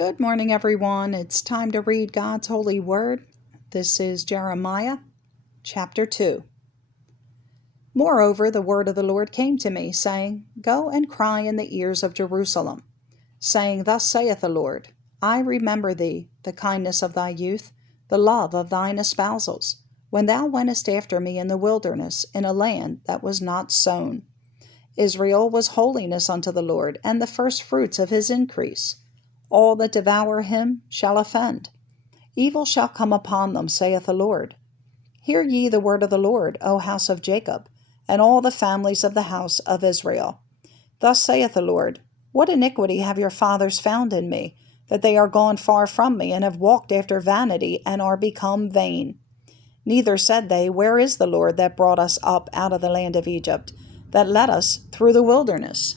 Good morning, everyone. It's time to read God's holy word. This is Jeremiah chapter 2. Moreover, the word of the Lord came to me, saying, Go and cry in the ears of Jerusalem, saying, Thus saith the Lord, I remember thee, the kindness of thy youth, the love of thine espousals, when thou wentest after me in the wilderness, in a land that was not sown. Israel was holiness unto the Lord, and the firstfruits of his increase. All that devour him shall offend. Evil shall come upon them, saith the Lord. Hear ye the word of the Lord, O house of Jacob, and all the families of the house of Israel. Thus saith the Lord, What iniquity have your fathers found in me, that they are gone far from me, and have walked after vanity, and are become vain? Neither said they, Where is the Lord that brought us up out of the land of Egypt, that led us through the wilderness?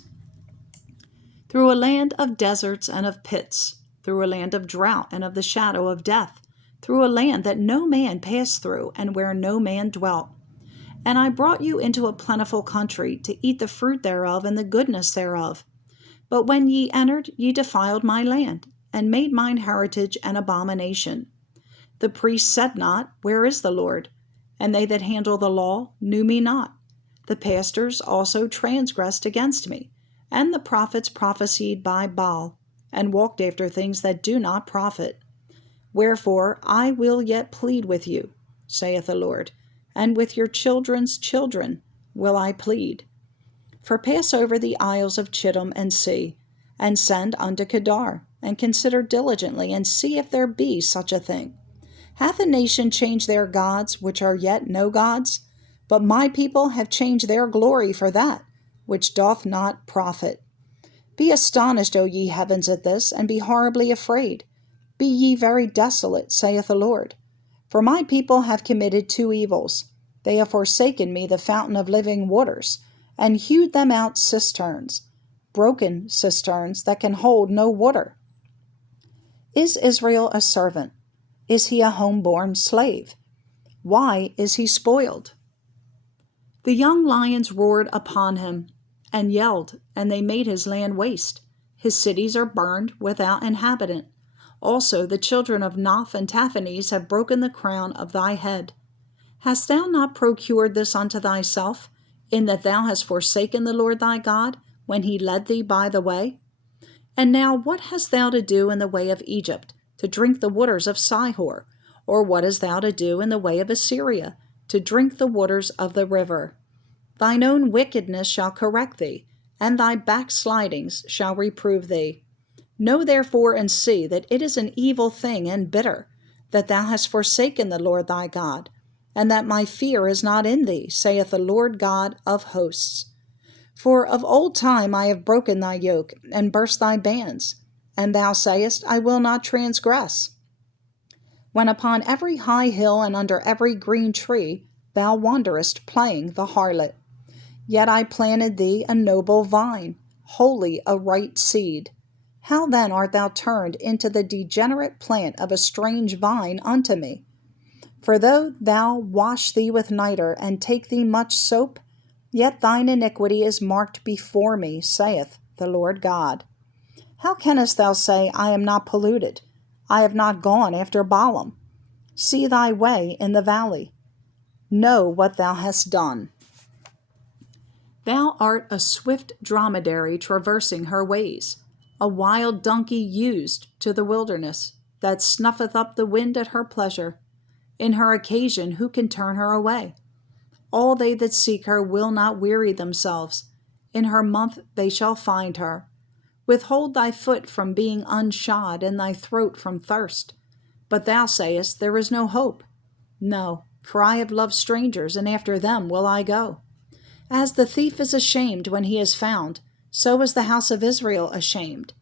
Through a land of deserts and of pits, through a land of drought and of the shadow of death, through a land that no man passed through, and where no man dwelt. And I brought you into a plentiful country, to eat the fruit thereof and the goodness thereof. But when ye entered, ye defiled my land, and made mine heritage an abomination. The priests said not, Where is the Lord? And they that handle the law knew me not. The pastors also transgressed against me, and the prophets prophesied by Baal, and walked after things that do not profit. Wherefore I will yet plead with you, saith the Lord, and with your children's children will I plead. For pass over the isles of Chittim and see, and send unto Kedar, and consider diligently, and see if there be such a thing. Hath a nation changed their gods, which are yet no gods? But my people have changed their glory for that, which doth not profit. Be astonished, O ye heavens, at this, and be horribly afraid. Be ye very desolate, saith the Lord. For my people have committed two evils. They have forsaken me, the fountain of living waters, and hewed them out cisterns, broken cisterns that can hold no water. Is Israel a servant? Is he a home-born slave? Why is he spoiled? The young lions roared upon him, and yelled, and they made his land waste. His cities are burned without inhabitant. Also the children of Noph and Taphanes have broken the crown of thy head. Hast thou not procured this unto thyself, in that thou hast forsaken the Lord thy God, when he led thee by the way? And now what hast thou to do in the way of Egypt, to drink the waters of Sihor? Or what hast thou to do in the way of Assyria, to drink the waters of the river? Thine own wickedness shall correct thee, and thy backslidings shall reprove thee. Know therefore and see that it is an evil thing and bitter, that thou hast forsaken the Lord thy God, and that my fear is not in thee, saith the Lord God of hosts. For of old time I have broken thy yoke, and burst thy bands, and thou sayest, I will not transgress. When upon every high hill and under every green tree thou wanderest playing the harlot. Yet I planted thee a noble vine, wholly a right seed. How then art thou turned into the degenerate plant of a strange vine unto me? For though thou wash thee with nitre, and take thee much soap, yet thine iniquity is marked before me, saith the Lord God. How canst thou say, I am not polluted? I have not gone after Balaam. See thy way in the valley. Know what thou hast done. Thou art a swift dromedary traversing her ways, a wild donkey used to the wilderness, that snuffeth up the wind at her pleasure. In her occasion who can turn her away? All they that seek her will not weary themselves. In her month they shall find her. Withhold thy foot from being unshod, and thy throat from thirst. But thou sayest, There is no hope. No, for I have loved strangers, and after them will I go. As the thief is ashamed when he is found, so is the house of Israel ashamed.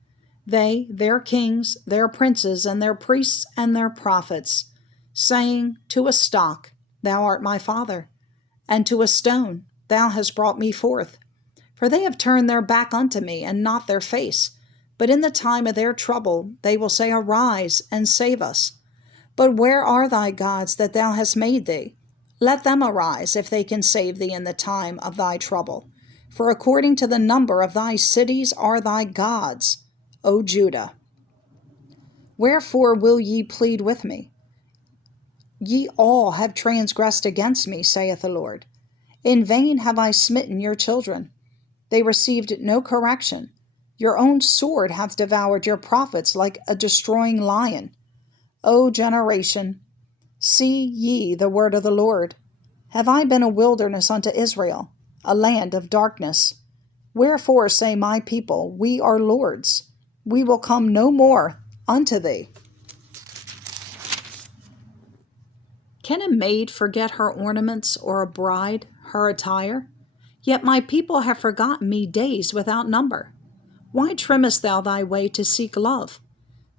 They, their kings, their princes, and their priests, and their prophets, saying, To a stock, Thou art my father, and to a stone, Thou hast brought me forth. For they have turned their back unto me, and not their face. But in the time of their trouble they will say, Arise, and save us. But where are thy gods that thou hast made thee? Let them arise, if they can save thee in the time of thy trouble. For according to the number of thy cities are thy gods, O Judah. Wherefore will ye plead with me? Ye all have transgressed against me, saith the Lord. In vain have I smitten your children. They received no correction. Your own sword hath devoured your prophets like a destroying lion. O generation, see ye the word of the Lord. Have I been a wilderness unto Israel, a land of darkness? Wherefore say my people, We are lords. We will come no more unto thee. Can a maid forget her ornaments, or a bride her attire? Yet my people have forgotten me days without number. Why trimmest thou thy way to seek love?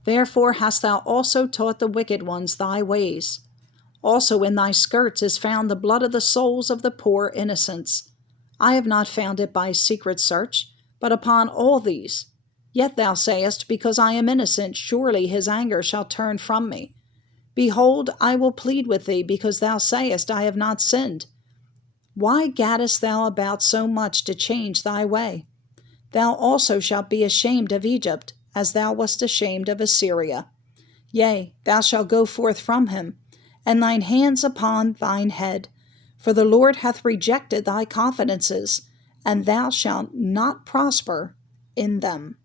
Therefore hast thou also taught the wicked ones thy ways. Also in thy skirts is found the blood of the souls of the poor innocents. I have not found it by secret search, but upon all these. Yet thou sayest, Because I am innocent, surely his anger shall turn from me. Behold, I will plead with thee, because thou sayest, I have not sinned. Why gaddest thou about so much to change thy way? Thou also shalt be ashamed of Egypt, as thou wast ashamed of Assyria. Yea, thou shalt go forth from him, and thine hands upon thine head. For the Lord hath rejected thy confidences, and thou shalt not prosper in them.